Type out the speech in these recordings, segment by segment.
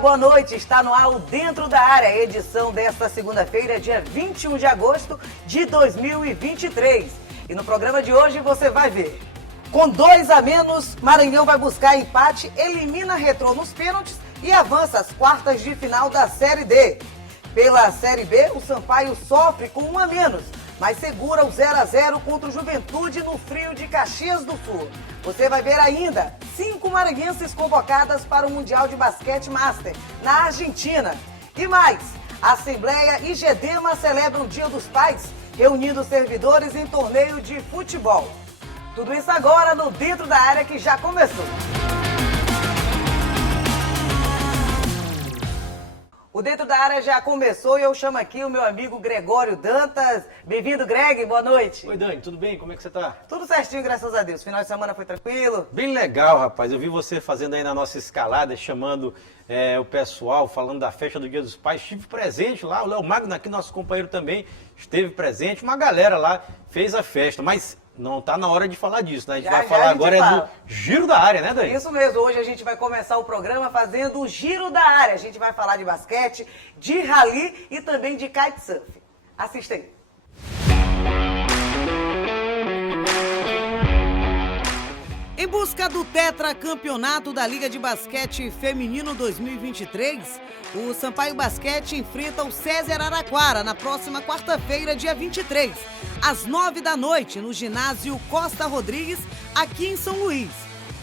boa noite. Está no ar o Dentro da Área, edição desta segunda-feira, dia 21 de agosto de 2023. E no programa de hoje você vai ver. Com 2 a menos, Maranhão vai buscar empate, elimina Retrô nos pênaltis e avança às quartas de final da Série D. Pela Série B, o Sampaio sofre com 1 a menos, mas segura o 0 a 0 contra o Juventude no frio de Caxias do Sul. Você vai ver ainda 5 maranhenses convocadas para o Mundial de Basquete Master na Argentina. E mais, a Assembleia e Gedema celebram o Dia dos Pais, reunindo servidores em torneio de futebol. Tudo isso agora no Dentro da Área, que já começou. O Dentro da Área já começou e eu chamo aqui o meu amigo Gregório Dantas. Bem-vindo, Greg, boa noite. Oi, Dani, tudo bem? Como é que você tá? Tudo certinho, graças a Deus. Final de semana foi tranquilo? Bem legal, rapaz. Eu vi você fazendo aí na nossa escalada, chamando o pessoal, falando da festa do Dia dos Pais. Estive presente lá, o Léo Magno aqui, nosso companheiro também, esteve presente. Uma galera lá fez a festa, mas não tá na hora de falar disso, né? A gente vai falar agora do Giro da Área, né, Dani? Isso mesmo, hoje a gente vai começar o programa fazendo o Giro da Área. A gente vai falar de basquete, de rally e também de kitesurf. Assista aí. Em busca do tetracampeonato da Liga de Basquete Feminino 2023, o Sampaio Basquete enfrenta o César Araraquara na próxima quarta-feira, dia 23, às 9 da noite, no ginásio Costa Rodrigues, aqui em São Luís.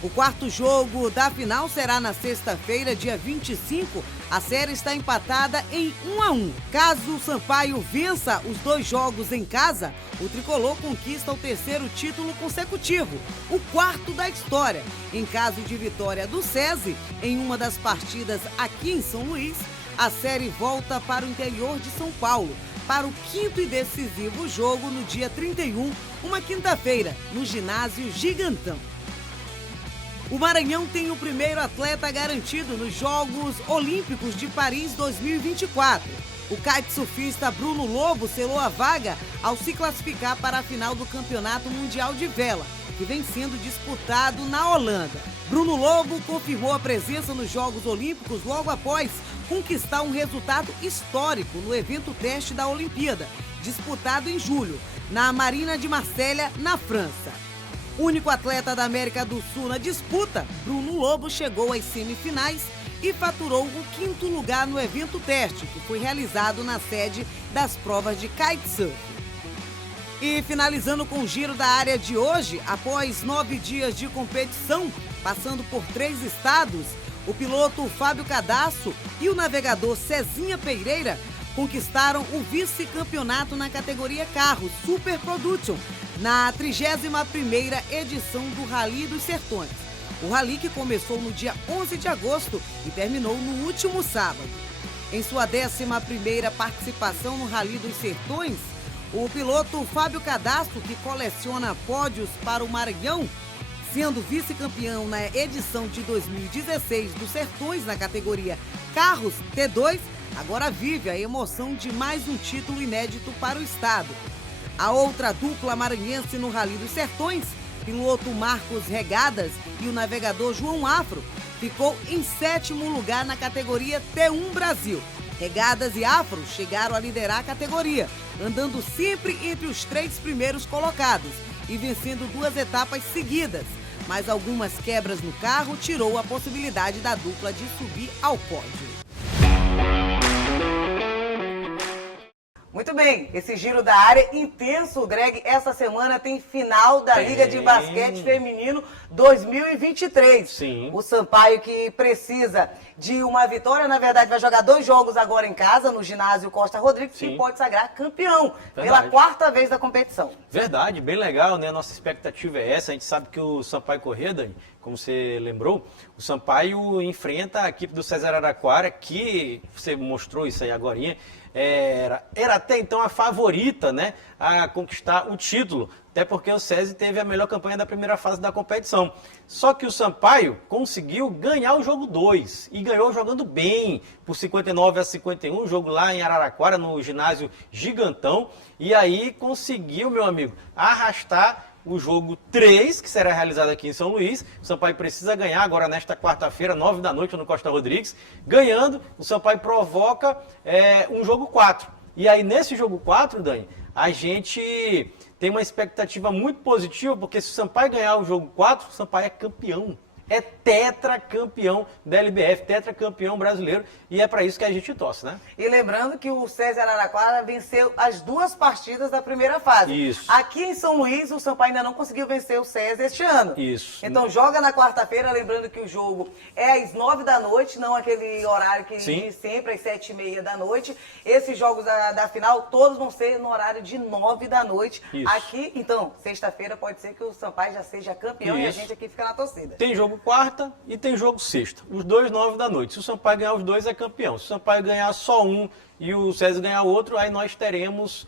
O quarto jogo da final será na sexta-feira, dia 25. A série está empatada em 1 a 1. Caso o Sampaio vença os 2 jogos em casa, o tricolor conquista o 3º título consecutivo, o 4º da história. Em caso de vitória do SESI, em uma das partidas aqui em São Luís, a série volta para o interior de São Paulo, para o 5º e decisivo jogo no dia 31, uma quinta-feira, no ginásio Gigantão. O Maranhão tem o primeiro atleta garantido nos Jogos Olímpicos de Paris 2024. O kitesurfista Bruno Lobo selou a vaga ao se classificar para a final do Campeonato Mundial de Vela, que vem sendo disputado na Holanda. Bruno Lobo confirmou a presença nos Jogos Olímpicos logo após conquistar um resultado histórico no evento teste da Olimpíada, disputado em julho, na Marina de Marselha, na França. Único atleta da América do Sul na disputa, Bruno Lobo chegou às semifinais e faturou o 5º lugar no evento teste, que foi realizado na sede das provas de kitesurf. E finalizando com o Giro da Área de hoje, após 9 dias de competição, passando por 3 estados, o piloto Fábio Cadasso e o navegador Cezinha Pereira conquistaram o vice-campeonato na categoria Carros Super Production, na 31ª edição do Rally dos Sertões. O rally que começou no dia 11 de agosto e terminou no último sábado. Em sua 11ª participação no Rally dos Sertões, o piloto Fábio Cadasso, que coleciona pódios para o Maranhão, sendo vice-campeão na edição de 2016 dos Sertões na categoria Carros T2, agora vive a emoção de mais um título inédito para o estado. A outra dupla maranhense no Rally dos Sertões, piloto Marcos Regadas e o navegador João Afro, ficou em 7º lugar na categoria T1 Brasil. Regadas e Afro chegaram a liderar a categoria, andando sempre entre os 3 primeiros colocados e vencendo 2 etapas seguidas. Mas algumas quebras no carro tirou a possibilidade da dupla de subir ao pódio. Muito bem, esse Giro da Área intenso, Greg. Essa semana tem final da Liga de Basquete Feminino 2023. Sim. O Sampaio, que precisa de uma vitória, na verdade vai jogar 2 jogos agora em casa, no ginásio Costa Rodrigues, e pode sagrar campeão pela 4ª vez da competição. Verdade, bem legal, né? Nossa expectativa é essa. A gente sabe que o Sampaio Corrêa, Dani, como você lembrou, o Sampaio enfrenta a equipe do César Araraquara, que você mostrou isso aí agorinha, era até então a favorita, né, a conquistar o título, até porque o SESI teve a melhor campanha da primeira fase da competição. Só que o Sampaio conseguiu ganhar o jogo 2 e ganhou jogando bem, por 59-51, jogo lá em Araraquara, no ginásio Gigantão, e aí conseguiu, meu amigo, arrastar o jogo 3, que será realizado aqui em São Luís. O Sampaio precisa ganhar agora nesta quarta-feira, 9 da noite, no Costa Rodrigues. Ganhando, o Sampaio provoca um jogo 4. E aí, nesse jogo 4, Dani, a gente tem uma expectativa muito positiva, porque se o Sampaio ganhar o jogo 4, o Sampaio é campeão. É tetracampeão da LBF, tetracampeão brasileiro, e é para isso que a gente torce, né? E lembrando que o César Araraquara venceu as 2 partidas da primeira fase. Isso. Aqui em São Luís, o Sampaio ainda não conseguiu vencer o César este ano. Isso. Então joga na quarta-feira, lembrando que o jogo é às 9 da noite, não aquele horário que de sempre, às 7h30 da noite. Esses jogos da final, todos vão ser no horário de 9 da noite. Isso. Aqui, então, sexta-feira pode ser que o Sampaio já seja campeão. Isso. E a gente aqui fica na torcida. Tem jogo quarta e tem jogo sexta. Os dois 9 da noite. Se o Sampaio ganhar os dois, é campeão. Se o Sampaio ganhar só um e o César ganhar outro, aí nós teremos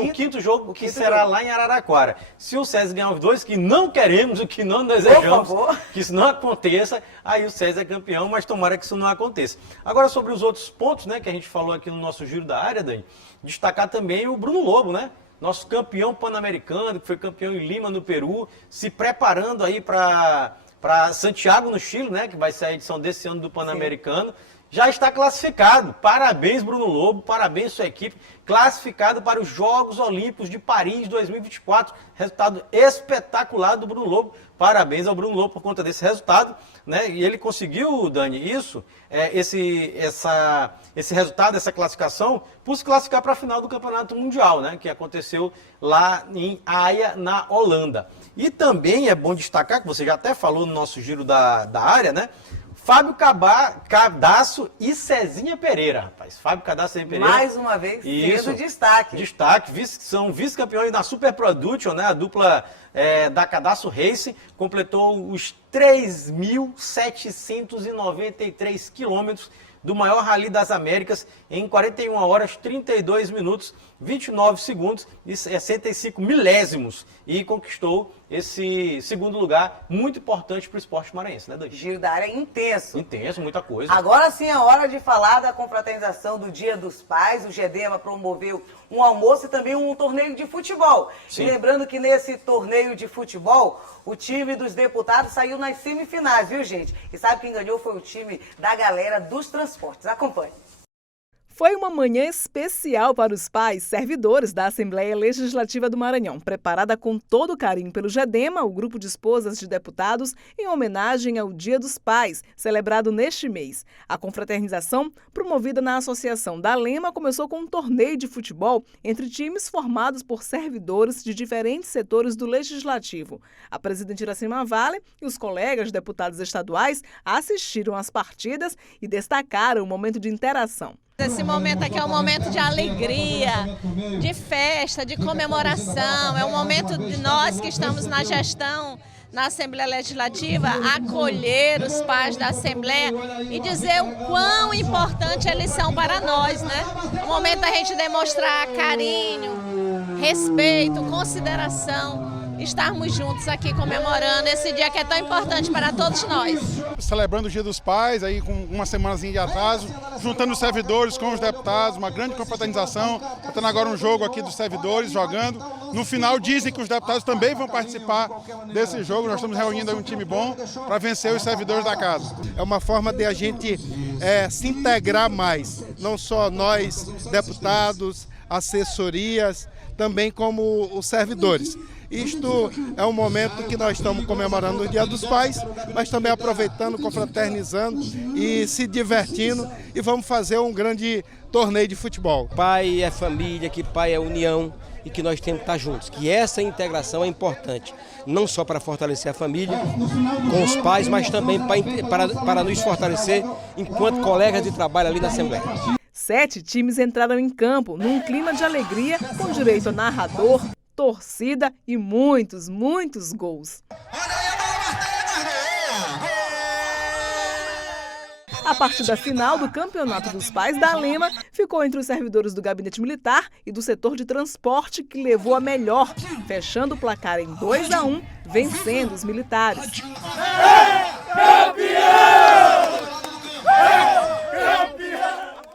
o quinto jogo, que será lá em Araraquara. Se o César ganhar os dois, que não queremos, o que não desejamos, que isso não aconteça, aí o César é campeão, mas tomara que isso não aconteça. Agora, sobre os outros pontos, né, que a gente falou aqui no nosso giro da área, Dani, destacar também o Bruno Lobo, né? Nosso campeão pan-americano, que foi campeão em Lima, no Peru, se preparando aí para Santiago, no Chile, né, que vai ser a edição desse ano do Pan-Americano, já está classificado. Parabéns, Bruno Lobo, parabéns sua equipe, classificado para os Jogos Olímpicos de Paris 2024. Resultado espetacular do Bruno Lobo. Parabéns ao Bruno Lobo por conta desse resultado, né? E ele conseguiu, Dani, esse resultado, essa classificação, por se classificar para a final do Campeonato Mundial, né? Que aconteceu lá em Haia, na Holanda. E também é bom destacar, que você já até falou no nosso giro da área, né? Fábio Cadaço e Cezinha Pereira, rapaz. Fábio Cadaço e Pereira. Mais uma vez, sendo destaque. Destaque. São vice-campeões da Super Production, né? A dupla da Cadaço Racing completou os 3.793 quilômetros do maior Rally das Américas em 41 horas, 32 minutos, 29 segundos e 65 milésimos. E conquistou esse segundo lugar, muito importante para o esporte maranhense, né, Dani? Giro da área intenso. Intenso, muita coisa. Agora sim é hora de falar da confraternização do Dia dos Pais. O GEDEMA promoveu um almoço e também um torneio de futebol. Sim. E lembrando que nesse torneio de futebol, o time dos deputados saiu nas semifinais, viu, gente? E sabe quem ganhou foi o time da galera dos transportes. Acompanhe. Foi uma manhã especial para os pais servidores da Assembleia Legislativa do Maranhão, preparada com todo carinho pelo GEDEMA, o grupo de esposas de deputados, em homenagem ao Dia dos Pais, celebrado neste mês. A confraternização, promovida na Associação da Lema, começou com um torneio de futebol entre times formados por servidores de diferentes setores do Legislativo. A presidente Iracema Vale e os colegas deputados estaduais assistiram às partidas e destacaram o momento de interação. Esse momento aqui é um momento de alegria, de festa, de comemoração. É um momento de nós que estamos na gestão, na Assembleia Legislativa, acolher os pais da Assembleia e dizer o quão importante eles são para nós, né? É um momento da gente demonstrar carinho, respeito, consideração. Estarmos juntos aqui comemorando esse dia que é tão importante para todos nós. Celebrando o Dia dos Pais, aí com uma semanazinha de atraso, juntando os servidores com os deputados, uma grande confraternização, tendo agora um jogo aqui dos servidores jogando. No final dizem que os deputados também vão participar desse jogo, nós estamos reunindo aí um time bom para vencer os servidores da casa. É uma forma de a gente se integrar mais, não só nós, deputados, assessorias, também como os servidores. Isto é um momento que nós estamos comemorando o Dia dos Pais, mas também aproveitando, confraternizando e se divertindo, e vamos fazer um grande torneio de futebol. Pai é família, que pai é união e que nós temos que estar juntos, que essa integração é importante, não só para fortalecer a família com os pais, mas também para nos fortalecer enquanto colegas de trabalho ali na Assembleia. 7 times entraram em campo num clima de alegria, com direito a narrador, torcida e muitos gols. A partida final do Campeonato dos Pais da Lema ficou entre os servidores do Gabinete Militar e do setor de transporte, que levou a melhor, fechando o placar em 2-1, vencendo os militares.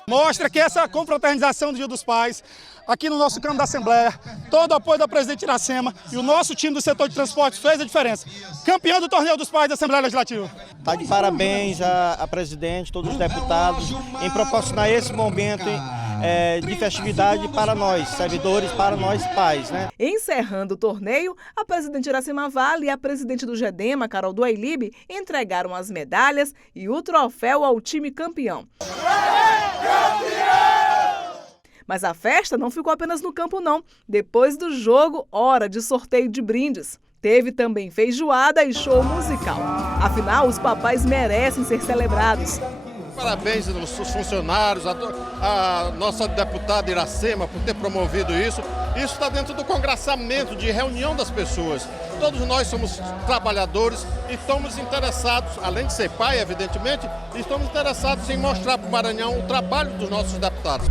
Mostra que essa confraternização do Dia dos Pais, aqui no nosso campo da Assembleia, todo o apoio da presidente Iracema e o nosso time do setor de transporte fez a diferença. Campeão do Torneio dos Pais da Assembleia Legislativa. Está de parabéns a presidente, todos os deputados, em proporcionar esse momento de festividade para nós, servidores, para nós pais, né? Encerrando o torneio, a presidente Iracema Vale e a presidente do GEDEMA, Carol Duailib, entregaram as medalhas e o troféu ao time campeão. Mas a festa não ficou apenas no campo, não. Depois do jogo, hora de sorteio de brindes. Teve também feijoada e show musical. Afinal, os papais merecem ser celebrados. Parabéns aos funcionários, a nossa deputada Iracema por ter promovido isso. Isso está dentro do congraçamento de reunião das pessoas. Todos nós somos trabalhadores e estamos interessados, além de ser pai, evidentemente, estamos interessados em mostrar para o Maranhão o trabalho dos nossos deputados.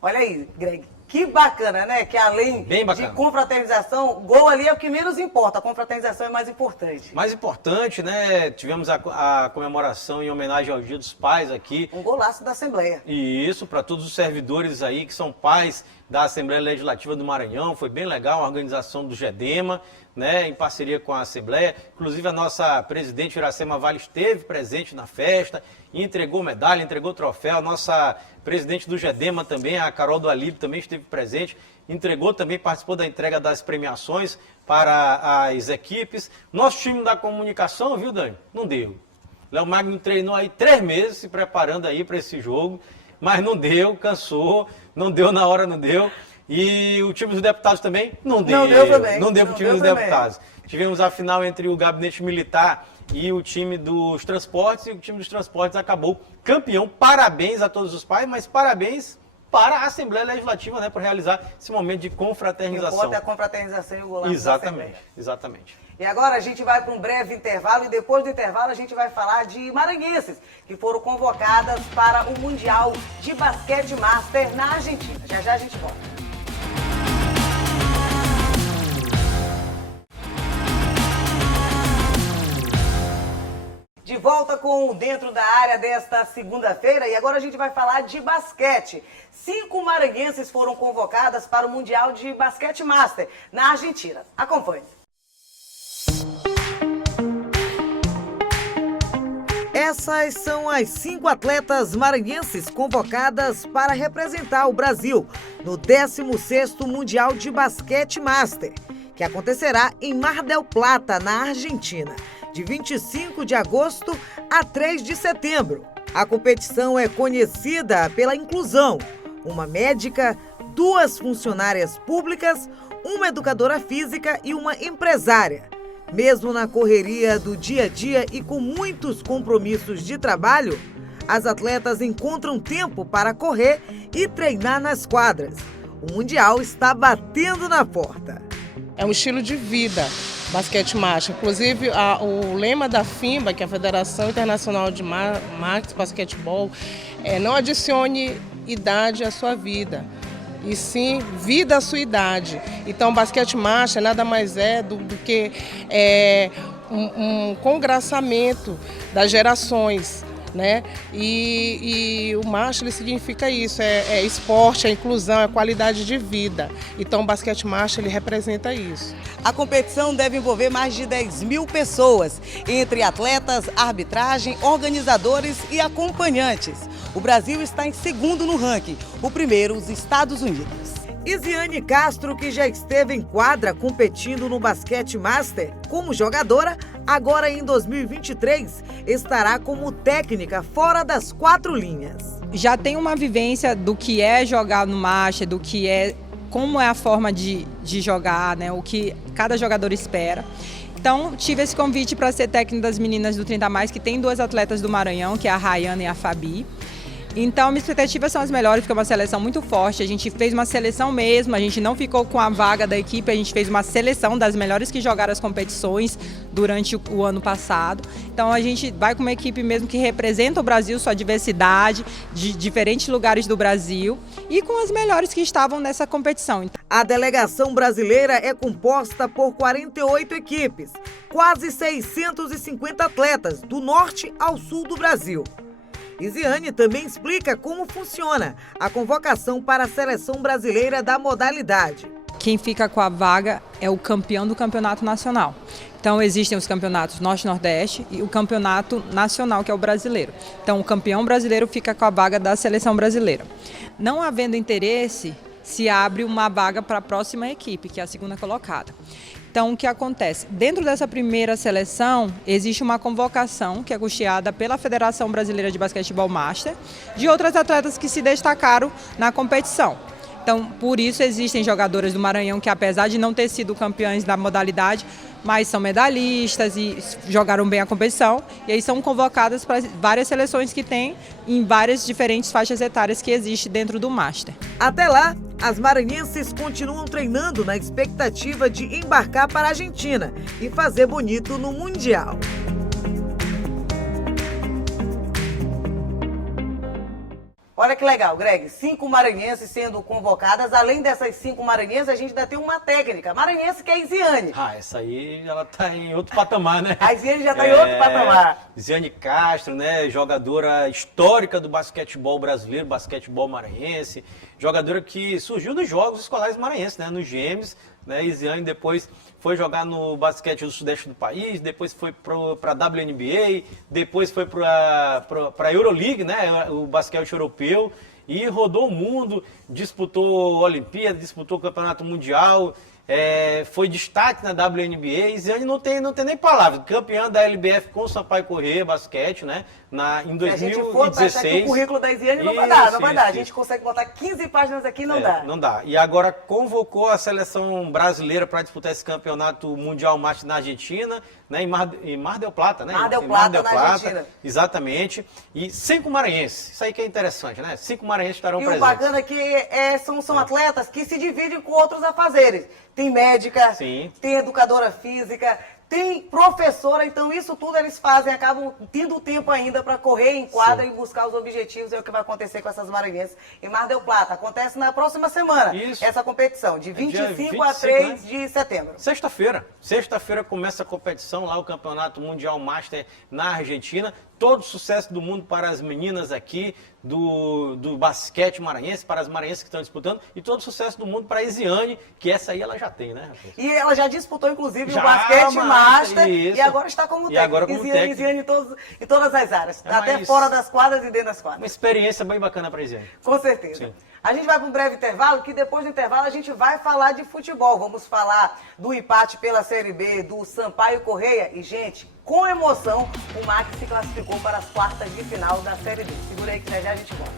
Olha aí, Greg, que bacana, né? Que além de confraternização, o gol ali é o que menos importa, a confraternização é mais importante. Mais importante, né? Tivemos a comemoração em homenagem ao Dia dos Pais aqui. Um golaço da Assembleia. E isso, para todos os servidores aí que são pais da Assembleia Legislativa do Maranhão, foi bem legal, a organização do GEDEMA, né, em parceria com a Assembleia. Inclusive a nossa presidente Iracema Vale esteve presente na festa, entregou medalha, entregou troféu. A nossa presidente do GEDEMA também, a Carol Duailib, também esteve presente, entregou também, participou da entrega das premiações para as equipes. Nosso time da comunicação, viu, Dani? Não deu. Léo Magno treinou aí 3 meses se preparando aí para esse jogo, mas não deu, cansou, não deu na hora, não deu. E o time dos deputados também não deu. Não deu também. Não deu para o time dos deputados. Tivemos a final entre o gabinete militar e o time dos transportes, e o time dos transportes acabou campeão. Parabéns a todos os pais, mas parabéns para a Assembleia Legislativa, né, por realizar esse momento de confraternização. Importa a confraternização e o golaço. Exatamente, exatamente. E agora a gente vai para um breve intervalo e depois do intervalo a gente vai falar de maranhenses que foram convocadas para o Mundial de Basquete Master na Argentina. Já já a gente volta. De volta com o Dentro da Área desta segunda-feira e agora a gente vai falar de basquete. 5 maranhenses foram convocadas para o Mundial de Basquete Master na Argentina. Acompanhe. Essas são as 5 atletas maranhenses convocadas para representar o Brasil no 16º Mundial de Basquete Master, que acontecerá em Mar del Plata, na Argentina, de 25 de agosto a 3 de setembro. A competição é conhecida pela inclusão: uma médica, 2 funcionárias públicas, uma educadora física e uma empresária. Mesmo na correria do dia a dia e com muitos compromissos de trabalho, as atletas encontram tempo para correr e treinar nas quadras. O Mundial está batendo na porta. É um estilo de vida, basquete master. Inclusive, o lema da FIBA, que é a Federação Internacional de Max Basquetebol, é: não adicione idade à sua vida, e sim vida à sua idade. Então, o basquete master nada mais é do que um congraçamento das gerações, né? E o master, ele significa isso, é esporte, é inclusão, é qualidade de vida. Então o basquete master, ele representa isso. A competição deve envolver mais de 10.000 pessoas, entre atletas, arbitragem, organizadores e acompanhantes. O Brasil está em segundo no ranking, o primeiro os Estados Unidos. Isiane Castro, que já esteve em quadra competindo no basquete master como jogadora, agora em 2023 estará como técnica fora das 4 linhas. Já tem uma vivência do que é jogar no master, do que é, como é a forma de jogar, né, o que cada jogador espera. Então, tive esse convite para ser técnica das meninas do 30+, que tem 2 atletas do Maranhão, que é a Rayana e a Fabi. Então, minhas expectativas são as melhores, porque é uma seleção muito forte. A gente fez uma seleção mesmo, a gente não ficou com a vaga da equipe, a gente fez uma seleção das melhores que jogaram as competições durante o ano passado. Então, a gente vai com uma equipe mesmo que representa o Brasil, sua diversidade, de diferentes lugares do Brasil, e com as melhores que estavam nessa competição. A delegação brasileira é composta por 48 equipes, quase 650 atletas, do norte ao sul do Brasil. Isiane também explica como funciona a convocação para a seleção brasileira da modalidade. Quem fica com a vaga é o campeão do campeonato nacional. Então, existem os campeonatos Norte-Nordeste e o campeonato nacional, que é o brasileiro. Então, o campeão brasileiro fica com a vaga da seleção brasileira. Não havendo interesse, se abre uma vaga para a próxima equipe, que é a segunda colocada. Então, o que acontece? Dentro dessa primeira seleção, existe uma convocação que é custeada pela Federação Brasileira de Basquetebol Master, de outras atletas que se destacaram na competição. Então, por isso existem jogadoras do Maranhão que, apesar de não ter sido campeãs da modalidade, mas são medalhistas e jogaram bem a competição, e aí são convocadas para várias seleções que tem em várias diferentes faixas etárias que existem dentro do Master. Até lá, as maranhenses continuam treinando na expectativa de embarcar para a Argentina e fazer bonito no Mundial. Olha que legal, Greg, 5 maranhenses sendo convocadas. Além dessas 5 maranhenses, a gente ainda tem uma técnica maranhense, que é a Isiane. Ah, essa aí, ela tá em outro patamar, né? A Isiane já tá em outro patamar. Isiane Castro, né? Jogadora histórica do basquetebol brasileiro, basquetebol maranhense. Jogadora que surgiu nos Jogos Escolares Maranhenses, né? Nos Gêmeos. Né? Isiane depois foi jogar no basquete do sudeste do país, depois foi para a WNBA, depois foi para a Euroleague, né? O basquete europeu, e rodou o mundo, disputou a Olimpíada, disputou o Campeonato Mundial, foi destaque na WNBA. Isiane não tem nem palavras, campeã da LBF com o Sampaio Corrêa, basquete, né? Em 2016. Se a gente for achar que o currículo da Isiane não vai dar. A gente consegue botar 15 páginas aqui, não dá. Não dá. E agora convocou a seleção brasileira para disputar esse campeonato mundial Master na Argentina, né? Em Mar del Plata, né? Mar del Plata, na Argentina. Exatamente. E 5 maranhenses. Isso aí que é interessante, né? 5 maranhenses estarão presentes. E o bacana é que são atletas que se dividem com outros afazeres. Tem médica, tem educadora física, tem professora, então isso tudo eles fazem, acabam tendo tempo ainda para correr em quadra e buscar os objetivos. É o que vai acontecer com essas maranhenses em Mar del Plata. Acontece na próxima semana, essa competição, de 25 a 3 de setembro. Sexta-feira começa a competição lá, o Campeonato Mundial Master na Argentina. Todo o sucesso do mundo para as meninas aqui do basquete maranhense, para as maranhenses que estão disputando, e todo o sucesso do mundo para a Isiane, que essa aí ela já tem, né, rapaz? E ela já disputou, inclusive, o basquete master, e agora está como técnica. Isiane em todas as áreas, até fora das quadras e dentro das quadras. Uma experiência bem bacana para a Isiane. Com certeza. Sim. A gente vai para um breve intervalo, que depois do intervalo a gente vai falar de futebol. Vamos falar do empate pela Série B do Sampaio Corrêa. E, gente, com emoção, o Max se classificou para as quartas de final da Série B. Segura aí que já a gente volta.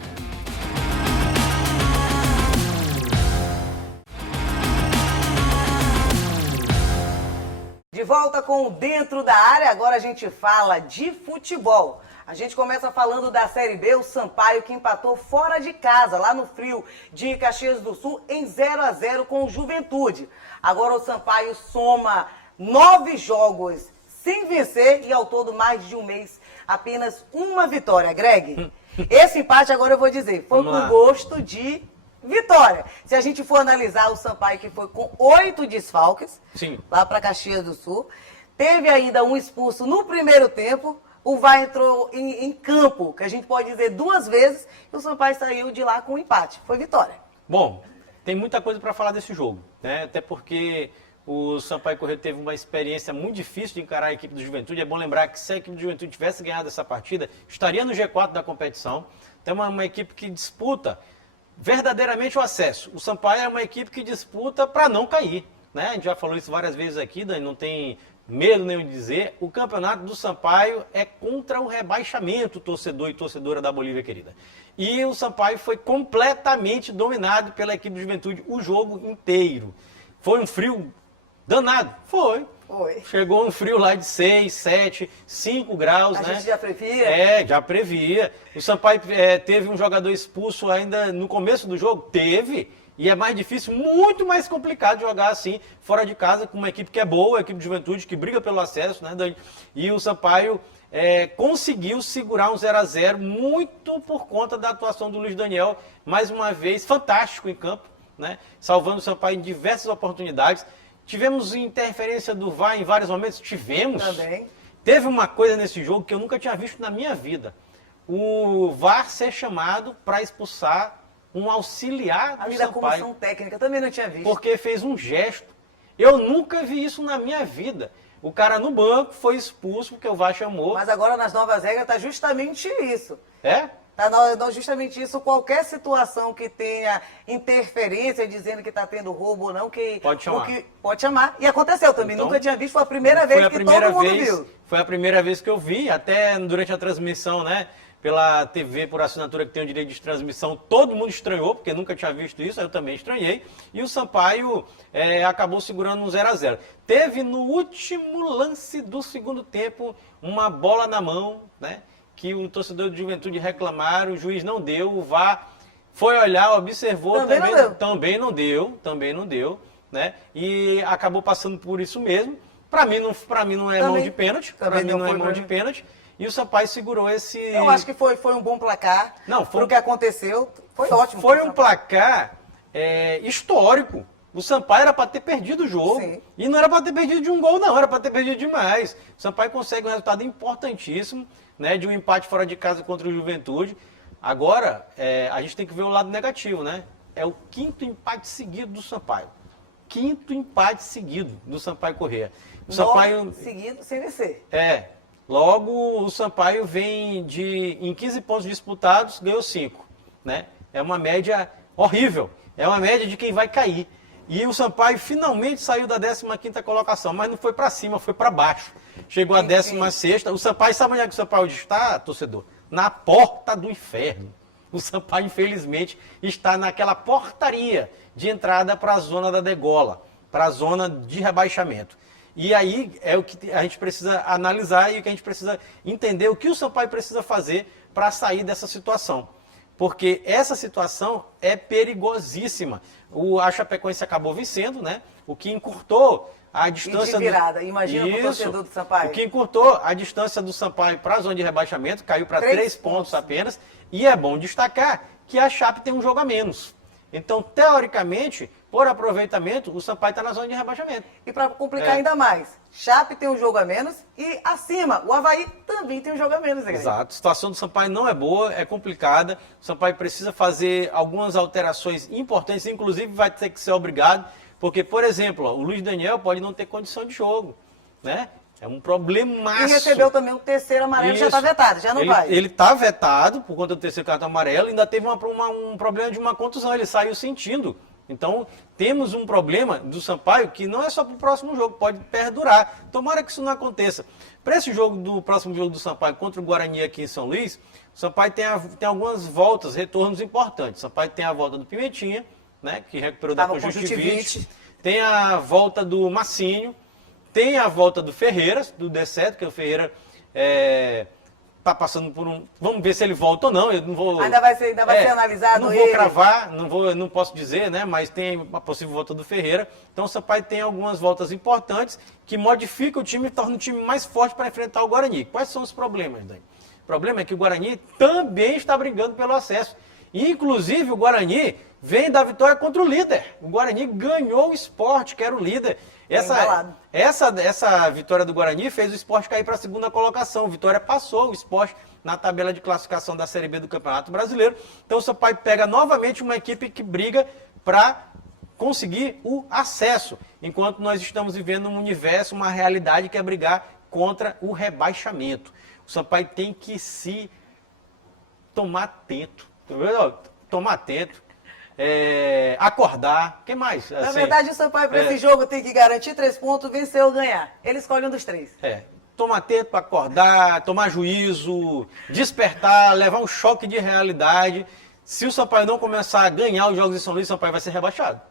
De volta com o Dentro da Área, agora a gente fala de futebol. A gente começa falando da Série B, o Sampaio que empatou fora de casa, lá no frio de Caxias do Sul, em 0-0 com o Juventude. Agora o Sampaio soma 9 jogos sem vencer e ao todo mais de um mês, apenas uma vitória. Greg, esse empate agora eu vou dizer, foi com gosto de vitória. Se a gente for analisar o Sampaio, que foi com 8 desfalques, lá para Caxias do Sul, teve ainda um expulso no primeiro tempo. O VAR entrou em campo, que a gente pode dizer 2 vezes, e o Sampaio saiu de lá com um empate. Foi vitória. Bom, tem muita coisa para falar desse jogo, né? Até porque o Sampaio Corrêa teve uma experiência muito difícil de encarar a equipe do Juventude. É bom lembrar que se a equipe do Juventude tivesse ganhado essa partida, estaria no G4 da competição. Então é uma equipe que disputa verdadeiramente o acesso. O Sampaio é uma equipe que disputa para não cair, né? A gente já falou isso várias vezes aqui, Dani, não tem medo nenhum de dizer, o campeonato do Sampaio é contra o rebaixamento, torcedor e torcedora da Bolívia querida. E o Sampaio foi completamente dominado pela equipe de Juventude o jogo inteiro. Foi um frio danado? Foi. Foi. Chegou um frio lá de 6, 7, 5 graus, A né? gente já previa? Já previa. O Sampaio teve um jogador expulso ainda no começo do jogo? Teve. E é mais difícil, muito mais complicado jogar assim, fora de casa, com uma equipe que é boa, a equipe de Juventude, que briga pelo acesso, né, Dani? E o Sampaio conseguiu segurar um 0-0 muito por conta da atuação do Luiz Daniel, mais uma vez, fantástico em campo, né? Salvando o Sampaio em diversas oportunidades. Tivemos interferência do VAR em vários momentos? Tivemos. Também. Teve uma coisa nesse jogo que eu nunca tinha visto na minha vida. O VAR ser chamado para expulsar um auxiliar do Ali da Sampaio. comissão técnica, também não tinha visto. Porque fez um gesto. Eu nunca vi isso na minha vida. O cara no banco foi expulso porque o VAR chamou. Mas agora nas novas regras está justamente isso. É? Está justamente isso. Qualquer situação que tenha interferência, dizendo que está tendo roubo ou não, que Pode chamar. Pode chamar. E aconteceu também. Então, nunca tinha visto. Foi a primeira vez que todo mundo viu. Foi a primeira vez que eu vi, até durante a transmissão, né? Pela TV, por assinatura que tem o direito de transmissão, todo mundo estranhou, porque nunca tinha visto isso, eu também estranhei. E o Sampaio acabou segurando um 0-0. Teve no último lance do segundo tempo uma bola na mão, né? Que o torcedor de Juventude reclamaram, o juiz não deu, o VAR foi olhar, observou, também não deu, né? E acabou passando por isso mesmo. Para mim não é mão de pênalti, para mim não é mão de pênalti. E o Sampaio segurou esse... Eu acho que foi um bom placar. Não, foi o que aconteceu. Foi ótimo. Foi um placar histórico. O Sampaio era para ter perdido o jogo. Sim. E não era para ter perdido de um gol, não. Era para ter perdido demais. O Sampaio consegue um resultado importantíssimo, né, de um empate fora de casa contra o Juventude. Agora, a gente tem que ver o lado negativo, né? É o 5º empate seguido do Sampaio. 5º empate seguido do Sampaio Corrêa. O Sampaio seguido sem vencer. Logo, o Sampaio vem em 15 pontos disputados, ganhou 5. Né? É uma média horrível. É uma média de quem vai cair. E o Sampaio finalmente saiu da 15ª colocação, mas não foi para cima, foi para baixo. Chegou à 16ª. O Sampaio, sabe onde é que o Sampaio está, torcedor? Na porta do inferno. O Sampaio, infelizmente, está naquela portaria de entrada para a zona da degola, para a zona de rebaixamento. E aí é o que a gente precisa analisar e o que a gente precisa entender, o que o Sampaio precisa fazer para sair dessa situação. Porque essa situação é perigosíssima. A Chapecoense acabou vencendo, né? O que encurtou a distância... E de virada, imagina o torcedor do Sampaio. O que encurtou a distância do Sampaio para a zona de rebaixamento, caiu para 3 pontos apenas. E é bom destacar que a Chape tem um jogo a menos. Então, teoricamente, por aproveitamento, o Sampaio está na zona de rebaixamento. E para complicar ainda mais, Chape tem um jogo a menos e acima, o Avaí também tem um jogo a menos. Né? Exato. A situação do Sampaio não é boa, é complicada. O Sampaio precisa fazer algumas alterações importantes, inclusive vai ter que ser obrigado, porque, por exemplo, o Luiz Daniel pode não ter condição de jogo, né? É um problemaço. E recebeu também o 3º amarelo, já está vetado, já não vai. Ele está vetado por conta do 3º cartão amarelo, ainda teve um problema de uma contusão, ele saiu sentindo. Então, temos um problema do Sampaio que não é só para o próximo jogo, pode perdurar. Tomara que isso não aconteça. Para esse próximo jogo do Sampaio contra o Guarani aqui em São Luís, o Sampaio tem algumas voltas, retornos importantes. O Sampaio tem a volta do Pimentinha, né, que recuperou da conjuntivite. Tem a volta do Massinho. Tem a volta do Ferreira, do D7, que o Ferreira está passando por um... Vamos ver se ele volta ou não. Eu não vou... Ainda vai ser analisado. Não vou cravar, não posso dizer, né? Mas tem a possível volta do Ferreira. Então o Sampaio tem algumas voltas importantes que modificam o time e tornam o time mais forte para enfrentar o Guarani. Quais são os problemas, Dani? O problema é que o Guarani também está brigando pelo acesso. Inclusive o Guarani vem da vitória contra o líder. O Guarani ganhou o Sport, que era o líder. Essa vitória do Guarani fez o Sport cair para a 2ª colocação. O Vitória passou o Sport na tabela de classificação da Série B do Campeonato Brasileiro. Então o Sampaio pega novamente uma equipe que briga para conseguir o acesso. Enquanto nós estamos vivendo um universo, uma realidade que é brigar contra o rebaixamento. O Sampaio tem que se tomar atento. Tomar atento. Acordar, o que mais? Na verdade, o Sampaio para esse jogo tem que garantir 3 pontos, vencer ou ganhar. Ele escolhe um dos 3. Tomar tempo para acordar, tomar juízo, despertar, levar um choque de realidade. Se o Sampaio não começar a ganhar os jogos em São Luís, o Sampaio vai ser rebaixado.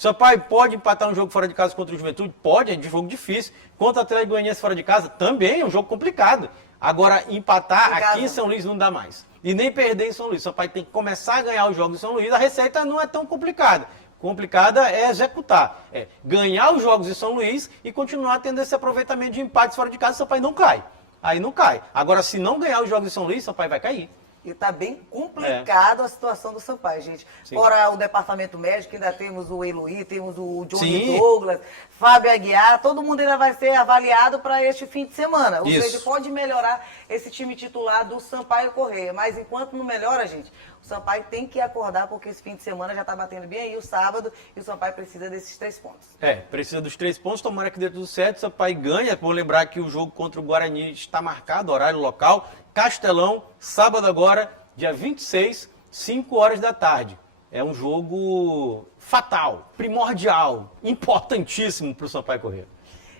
O Sampaio pode empatar um jogo fora de casa contra o Juventude? Pode, é de jogo difícil. Contra o Atlético Goianiense fora de casa? Também é um jogo complicado. Agora, empatar aqui em São Luís não dá mais. E nem perder em São Luís. O Sampaio tem que começar a ganhar os jogos em São Luís. A receita não é tão complicada. Complicada é executar. É ganhar os jogos em São Luís e continuar tendo esse aproveitamento de empates fora de casa, o Sampaio não cai. Aí não cai. Agora, se não ganhar os jogos em São Luís, o Sampaio vai cair. E está bem complicado a situação do Sampaio, gente. Sim. Fora o departamento médico, ainda temos o Eloy, temos o Johnny Sim. Douglas, Fábio Aguiar, todo mundo ainda vai ser avaliado para este fim de semana. Ou Isso. seja, pode melhorar esse time titular do Sampaio Corrêa. Mas enquanto não melhora, gente, o Sampaio tem que acordar, porque esse fim de semana já está batendo bem aí o sábado e o Sampaio precisa desses 3 pontos. Precisa dos 3 pontos, tomara que dê tudo certo, o Sampaio ganha. Vou lembrar que o jogo contra o Guarani está marcado, horário local, Castelão, sábado agora, dia 26, 5 horas da tarde. É um jogo fatal, primordial, importantíssimo para o Sampaio Corrêa.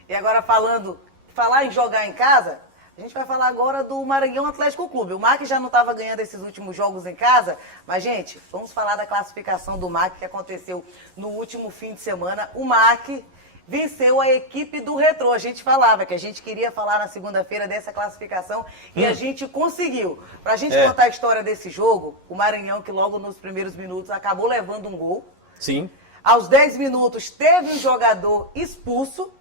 E agora falar em jogar em casa, a gente vai falar agora do Maranhão Atlético Clube. O MAC já não estava ganhando esses últimos jogos em casa, mas, gente, vamos falar da classificação do MAC que aconteceu no último fim de semana. O MAC venceu a equipe do Retrô. A gente falava que a gente queria falar na segunda-feira dessa classificação e a gente conseguiu. Pra gente contar a história desse jogo, o Maranhão, que logo nos primeiros minutos acabou levando um gol. Sim. Aos 10 minutos teve um jogador expulso.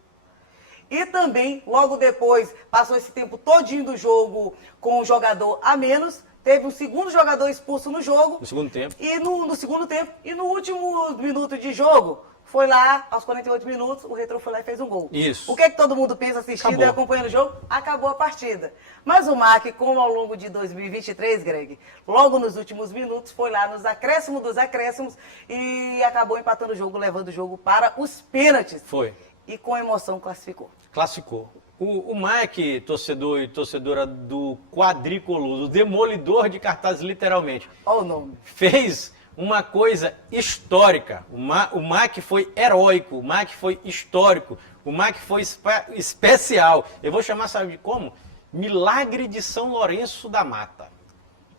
E também, logo depois, passou esse tempo todinho do jogo com um jogador a menos. Teve um segundo jogador expulso no jogo. No segundo tempo. E no segundo tempo. E no último minuto de jogo, foi lá, aos 48 minutos, o Retrô foi lá e fez um gol. Isso. O que é que todo mundo pensa assistindo e acompanhando o jogo? Acabou a partida. Mas o MAC, como ao longo de 2023, Greg, logo nos últimos minutos, foi lá nos acréscimos dos acréscimos e acabou empatando o jogo, levando o jogo para os pênaltis. Foi. E com emoção classificou. Classificou. O Mike, torcedor e torcedora do quadricolor, do demolidor de cartazes, literalmente. Olha o nome. Fez uma coisa histórica. O MAC foi heróico, o MAC foi histórico, o MAC foi especial. Eu vou chamar, sabe de como? Milagre de São Lourenço da Mata.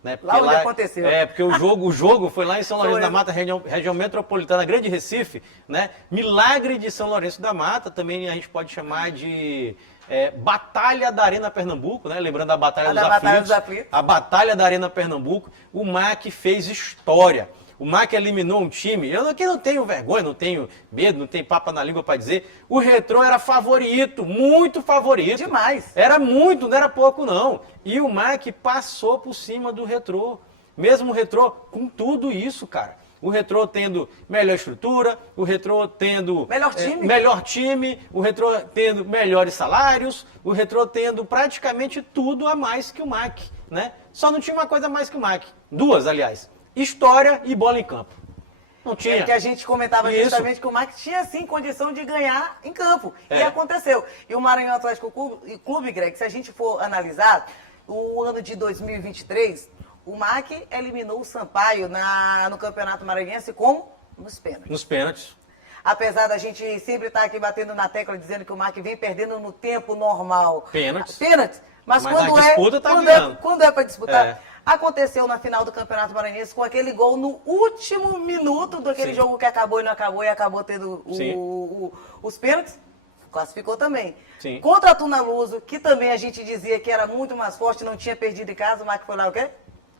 Né? Lá onde aconteceu. Porque o jogo foi lá em São Lourenço da Mata, região metropolitana, Grande Recife. Né? Milagre de São Lourenço da Mata, também a gente pode chamar de Batalha da Arena Pernambuco, né? Lembrando da Batalha dos Aflitos. A Batalha da Arena Pernambuco. O MAC fez história. O MAC eliminou um time, eu aqui não tenho vergonha, não tenho medo, não tenho papa na língua para dizer, o Retrô era favorito, muito favorito. Demais. Era muito, não era pouco não. E o MAC passou por cima do Retrô. Mesmo o Retrô com tudo isso, cara. O Retrô tendo melhor estrutura, o Retrô tendo melhor time, o Retrô tendo melhores salários, o Retrô tendo praticamente tudo a mais que o MAC, né? Só não tinha uma coisa a mais que o MAC. 2, aliás. História e bola em campo. Não tinha. É que a gente comentava justamente que o MAC tinha sim condição de ganhar em campo. E aconteceu. E o Maranhão Atlético Clube, Greg, se a gente for analisar, o ano de 2023, o MAC eliminou o Sampaio no Campeonato Maranhense como? Nos pênaltis. Nos pênaltis. Apesar da gente sempre estar aqui batendo na tecla dizendo que o MAC vem perdendo no tempo normal. Pênaltis. Mas quando é para disputar, aconteceu na final do Campeonato Maranhense com aquele gol no último minuto daquele jogo que acabou e não acabou e acabou tendo os pênaltis. Classificou também. Sim. Contra a Tunaluso, que também a gente dizia que era muito mais forte, não tinha perdido em casa, o MAC foi lá o quê?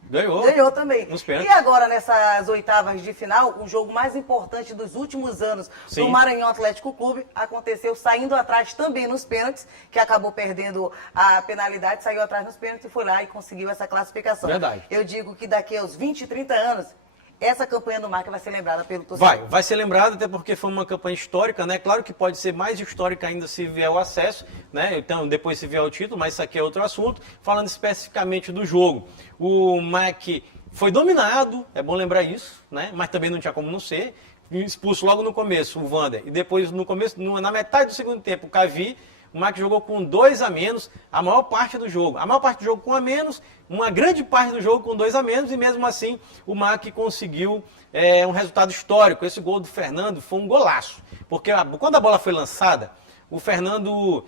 Ganhou também. E agora, nessas oitavas de final, o jogo mais importante dos últimos anos do Maranhão Atlético Clube aconteceu saindo atrás também nos pênaltis, que acabou perdendo a penalidade, saiu atrás nos pênaltis e foi lá e conseguiu essa classificação. Verdade. Eu digo que daqui aos 20, 30 anos, essa campanha do MAC vai ser lembrada pelo torcedor. Vai ser lembrada, até porque foi uma campanha histórica, né? Claro que pode ser mais histórica ainda se vier o acesso, né? Então, depois se vier o título, mas isso aqui é outro assunto. Falando especificamente do jogo, o MAC foi dominado, é bom lembrar isso, né? Mas também não tinha como não ser. Expulso logo no começo o Wander, e depois no começo, na metade do segundo tempo, o Cavi. O MAC jogou com 2 a menos a maior parte do jogo. A maior parte do jogo com a menos, uma grande parte do jogo com 2 a menos, e mesmo assim o MAC conseguiu um resultado histórico. Esse gol do Fernando foi um golaço. Porque quando a bola foi lançada, o Fernando...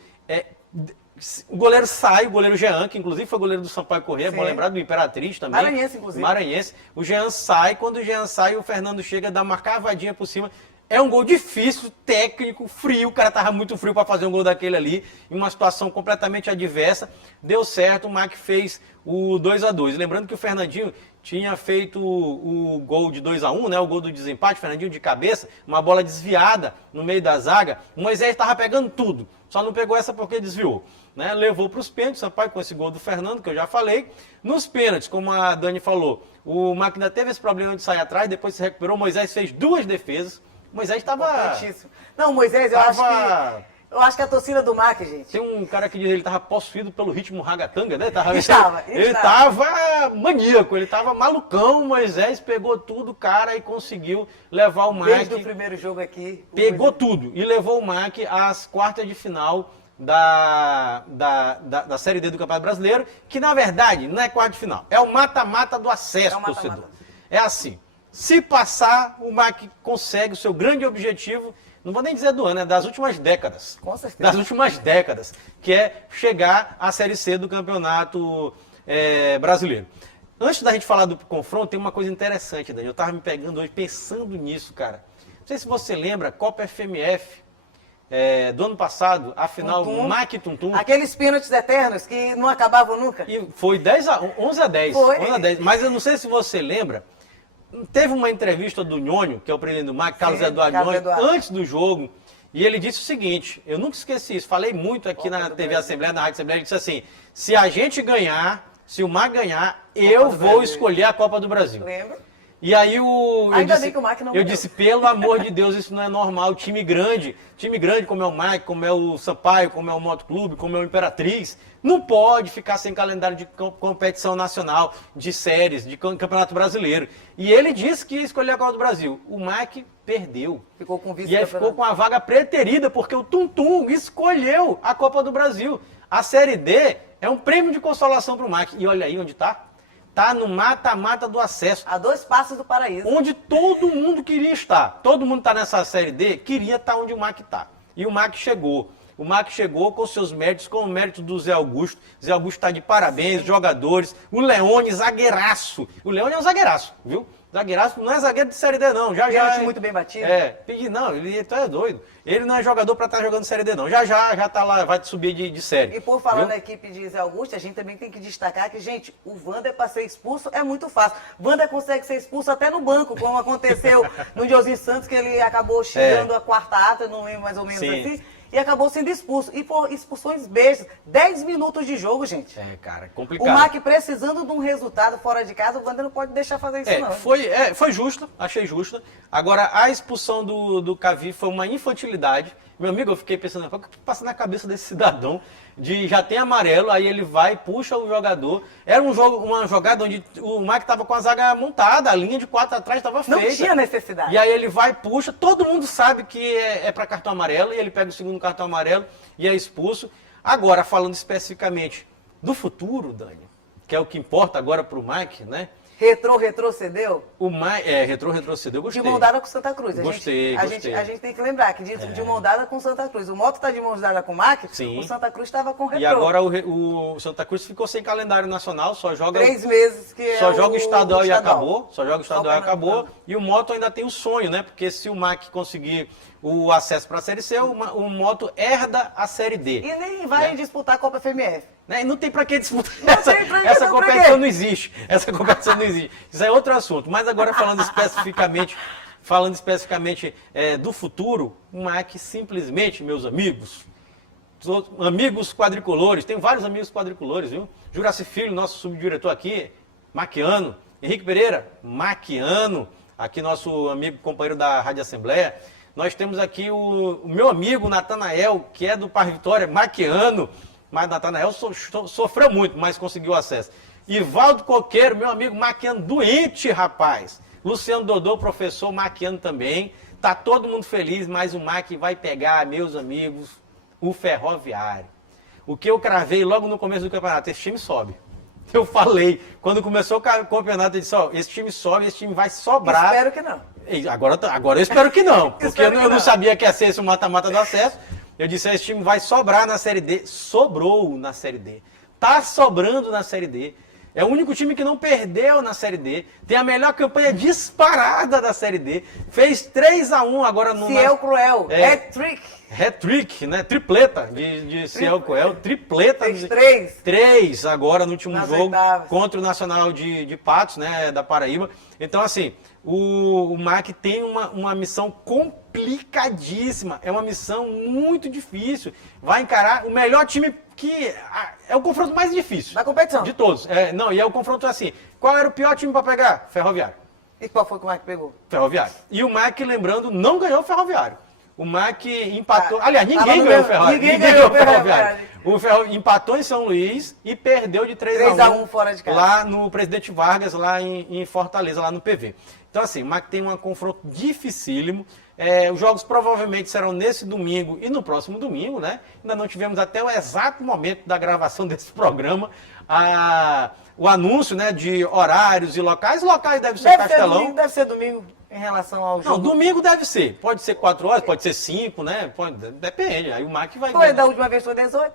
o goleiro sai, o goleiro Jean, que inclusive foi goleiro do Sampaio Corrêa, bom lembrar, do Imperatriz também. Maranhense, inclusive. Maranhense. O Jean sai, quando o Jean sai, o Fernando chega, dá uma cavadinha por cima. É um gol difícil, técnico, frio. O cara tava muito frio para fazer um gol daquele ali, em uma situação completamente adversa. Deu certo, o Mac fez o 2-2. Lembrando que o Fernandinho tinha feito o gol de 2-1, né? O gol do desempate, Fernandinho de cabeça, uma bola desviada no meio da zaga. O Moisés estava pegando tudo, só não pegou essa porque desviou. Né? Levou para os pênaltis, Sampaio com esse gol do Fernando, que eu já falei. Nos pênaltis, como a Dani falou, o Mac ainda teve esse problema de sair atrás, depois se recuperou. O Moisés fez 2 defesas. O Moisés estava... Não, Moisés, eu acho que a torcida do Mac, gente... Tem um cara que diz que ele estava possuído pelo ritmo ragatanga, né? Ele estava maníaco, ele estava malucão. O Moisés pegou tudo, cara, e conseguiu levar o Mac... Desde o primeiro jogo aqui... Pegou tudo e levou o Mac às quartas de final da Série D do Campeonato Brasileiro, que na verdade não é quarta de final, é o mata-mata do acesso, torcedor. É assim, se passar, o Mac consegue o seu grande objetivo, não vou nem dizer do ano, é das últimas décadas. Com certeza. Das últimas décadas, que é chegar à Série C do Campeonato Brasileiro. Antes da gente falar do confronto, tem uma coisa interessante, Dani. Eu estava me pegando hoje pensando nisso, cara. Não sei se você lembra, Copa FMF, do ano passado, a final do Mac Tuntum. Aqueles pênaltis eternos que não acabavam nunca. E foi 11-10. Foi. 11-10. Mas eu não sei se você lembra, teve uma entrevista do Nhonho, que é o presidente do Mac, Carlos Eduardo Nhonho, antes do jogo, e ele disse o seguinte, eu nunca esqueci isso, falei muito aqui na TV Assembleia, na Rádio Assembleia, ele disse assim, se a gente ganhar, se o Mac ganhar, eu vou escolher a Copa do Brasil. Lembro. E aí eu disse, pelo amor de Deus, isso não é normal. Time grande como é o Mac, como é o Sampaio, como é o Motoclube, como é o Imperatriz, não pode ficar sem calendário de competição nacional, de séries, de Campeonato Brasileiro. E ele disse que ia escolher a Copa do Brasil. O Mac perdeu. Ficou com vice. E aí ficou com a vaga preterida, porque o Tuntum escolheu a Copa do Brasil. A Série D é um prêmio de consolação para o Mac. E olha aí onde está. Está no mata-mata do acesso. A 2 passos do paraíso. Onde todo mundo queria estar. Todo mundo está nessa Série D, queria estar onde o Mac está. E o Mac chegou. O Mac chegou com seus méritos, com o mérito do Zé Augusto. Zé Augusto está de parabéns, jogadores. O Leone, zagueiraço. O Leone é um zagueiraço, viu? Zagueiraço não é zagueiro de Série D, não. Já muito bem batido. Não, ele é doido. Ele não é jogador para estar jogando Série D, não. Já tá lá, vai subir de série. E por falar na equipe de Zé Augusto, a gente também tem que destacar que, gente, o Wander para ser expulso é muito fácil. Wander consegue ser expulso até no banco, como aconteceu no Josinho Santos, que ele acabou chegando a quarta ata, não lembro mais ou menos assim. E acabou sendo expulso. E por expulsões bestas. 10 minutos de jogo, gente. Cara, complicado. O Mac precisando de um resultado fora de casa, o Wander não pode deixar fazer isso, não. Foi justo, achei justa. Agora, a expulsão do Cavi foi uma infantilidade. Meu amigo, eu fiquei pensando, o que passa na cabeça desse cidadão? Já tem amarelo, aí ele vai, puxa o jogador. Era uma jogada onde o Mac estava com a zaga montada, a linha de 4 atrás estava feita. Não tinha necessidade. E aí ele vai, puxa, todo mundo sabe que é para cartão amarelo, e ele pega o segundo cartão amarelo e é expulso. Agora, falando especificamente do futuro, Dani, que é o que importa agora para o Mac, né? Retrocedeu? Retrocedeu, gostei. De mão dada com Santa Cruz. Gostei. A gente tem que lembrar que de mão dada com Santa Cruz. O Moto está de mão dada com o Mac, o Santa Cruz estava com o Retrô. E agora o Santa Cruz ficou sem calendário nacional, só joga... 3 meses que só joga o estadual e acabou. Só joga o estadual e acabou. E o Moto ainda tem o sonho, né? Porque se o Mac conseguir o acesso para a Série C, o Moto herda a Série D. E nem vai disputar a Copa FMF. E não tem para que disputar. Essa competição não existe. Essa competição não existe. Isso é outro assunto. Mas agora falando especificamente do futuro, o Mac simplesmente, meus amigos quadricolores, tem vários amigos quadricolores, viu? Juraci Filho, nosso subdiretor aqui, maquiano. Henrique Pereira, maquiano. Aqui nosso amigo companheiro da Rádio Assembleia. Nós temos aqui o meu amigo Natanael, que é do Par Vitória, maquiano. Mas Natanael sofreu muito, mas conseguiu acesso. Ivaldo Coqueiro, meu amigo maquiano doente, rapaz. Luciano Dodô, professor maquiano também. Tá todo mundo feliz, mas o Mac vai pegar, meus amigos, o Ferroviário. O que eu cravei logo no começo do campeonato, esse time sobe. Eu falei, quando começou o campeonato, eu disse, esse time sobe, esse time vai sobrar. Espero que não. Agora eu espero que não, porque eu não sabia que ia ser esse o mata-mata do acesso. Eu disse, esse time vai sobrar na Série D. Sobrou na Série D. Tá sobrando na Série D. É o único time que não perdeu na Série D. Tem a melhor campanha disparada da Série D. Fez 3-1 agora no... Ciel Cruel, hat-trick. Hat-trick, né? Tripleta de Ciel Cruel. Tripleta. Fez 3. 3 agora no último Nas jogo oitavas. contra o Nacional de Patos, né? Da Paraíba. Então, assim, o MAC tem uma missão complicadíssima. É uma missão muito difícil. Vai encarar o melhor time que é o confronto mais difícil Da competição. de todos. E é o confronto assim. Qual era o pior time para pegar? Ferroviário. E qual foi que o Marco pegou? Ferroviário. E o MAC, lembrando, não ganhou o Ferroviário. O MAC empatou. Aliás, tava ninguém no ganhou o meu- Ferroviário. ninguém ganhou o Ferroviário. O Ferroviário empatou em São Luís e perdeu de 3-1 fora de casa. lá no Presidente Vargas, lá em Fortaleza, lá no PV. Então, assim, o MAC tem um confronto dificílimo. Os jogos provavelmente serão nesse domingo e no próximo domingo, né? Ainda não tivemos até o exato momento da gravação desse programa o anúncio, né, de horários e locais. Locais deve ser Castelão. Deve ser domingo em relação ao Não, jogo. domingo deve ser. Pode ser 4 horas, pode ser 5, né? Depende. Aí o MAC vai... Foi da última vez foi 18?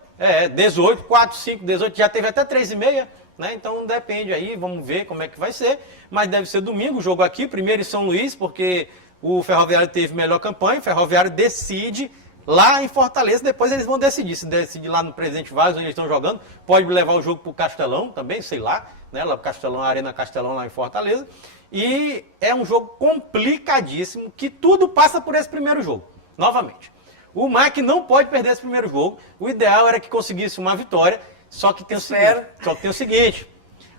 18, 4, 5, 18. Já teve até 3h30, né? Então depende aí. Vamos ver como é que vai ser. Mas deve ser domingo o jogo aqui. Primeiro em São Luís, porque o Ferroviário teve melhor campanha. O Ferroviário decide lá em Fortaleza. Depois eles vão decidir. Se decidir lá no Presidente Vargas, onde eles estão jogando, pode levar o jogo para o Castelão também, sei lá. Né? Lá pro Castelão, a Arena Castelão lá em Fortaleza. E é um jogo complicadíssimo, que tudo passa por esse primeiro jogo, novamente. O MAC não pode perder esse primeiro jogo. O ideal era que conseguisse uma vitória, só que tem o seguinte,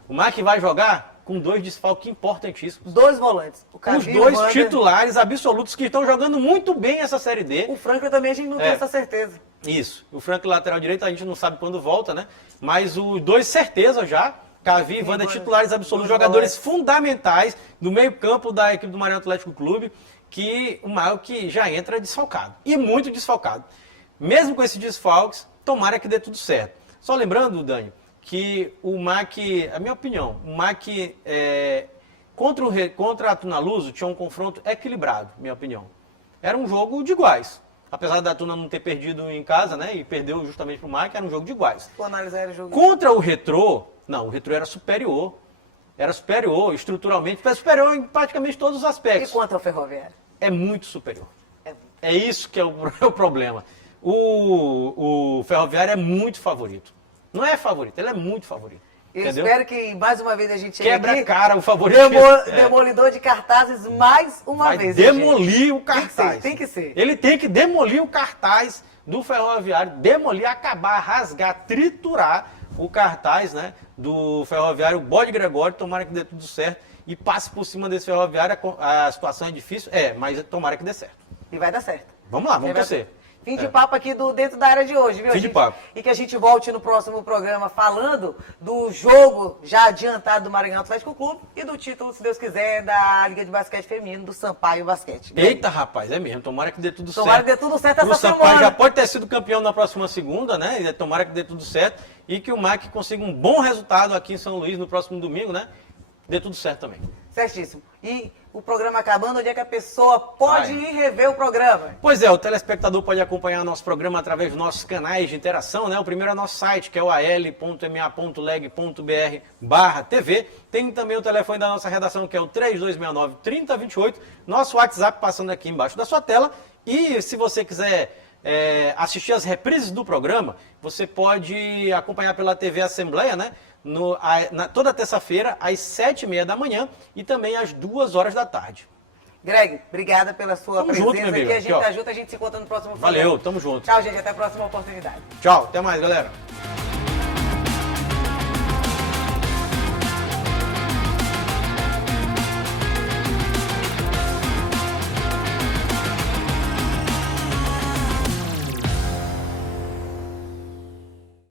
o MAC vai jogar com 2 desfalques importantíssimos. 2 volantes. Os 2 titulares absolutos que estão jogando muito bem essa Série D. O Franklin também a gente não tem essa certeza. Isso. O Franklin lateral direito a gente não sabe quando volta, né? Mas os 2 certeza já. Cavi e Wander, titulares absolutos, jogadores fundamentais do meio-campo da equipe do Maranhão Atlético Clube, que o Maio que já entra desfalcado. E muito desfalcado. Mesmo com esses desfalques, tomara que dê tudo certo. Só lembrando, Dani, que o MAC, a minha opinião, o MAC contra a Tuna Luso tinha um confronto equilibrado, minha opinião. Era um jogo de iguais. Apesar da Tuna não ter perdido em casa, né? E perdeu justamente para o MAC, era um jogo de iguais. Vou analisar o jogo. Contra o Retrô, não, o Retrô era superior. Era superior, estruturalmente, superior em praticamente todos os aspectos. E quanto ao Ferroviário? É muito superior. É isso que é o problema. O Ferroviário é muito favorito. Não é favorito, ele é muito favorito. Eu entendeu? espero que mais uma vez a gente chegue Quebra aqui, a cara o favorito. Demolidor de cartazes mais uma vez. Demolir o cartaz. Tem que ser. Ele tem que demolir o cartaz do Ferroviário, demolir, acabar, rasgar, triturar o cartaz, né, do Ferroviário, o Bode Gregório, tomara que dê tudo certo e passe por cima desse Ferroviário. A situação é difícil, mas tomara que dê certo. E vai dar certo. Vamos lá, vamos torcer. Fim de papo aqui dentro da área de hoje, viu? Fim de papo. E que a gente volte no próximo programa falando do jogo já adiantado do Maranhão Atlético Clube e do título, se Deus quiser, da Liga de Basquete Feminino, do Sampaio Basquete. Eita, rapaz, é mesmo. Tomara que dê tudo certo. Tomara que dê tudo certo essa semana. O Sampaio já pode ter sido campeão na próxima segunda, né? E tomara que dê tudo certo e que o MAC consiga um bom resultado aqui em São Luís no próximo domingo, né? Dê tudo certo também. Certíssimo. E o programa acabando, onde é que a pessoa pode ir rever o programa? Pois é, o telespectador pode acompanhar nosso programa através dos nossos canais de interação, né? O primeiro é nosso site, que é o al.ma.leg.br/TV. Tem também o telefone da nossa redação, que é o 3269-3028. Nosso WhatsApp passando aqui embaixo da sua tela. E se você quiser assistir as reprises do programa, você pode acompanhar pela TV Assembleia, né? Toda terça-feira, às 7h30 da manhã e também às 2h da tarde. Greg, obrigada pela sua presença junto, meu amigo. aqui. A gente tá junto, a gente se encontra no próximo programa. Valeu, tamo junto. Tchau, gente. Até a próxima oportunidade. Tchau, até mais, galera.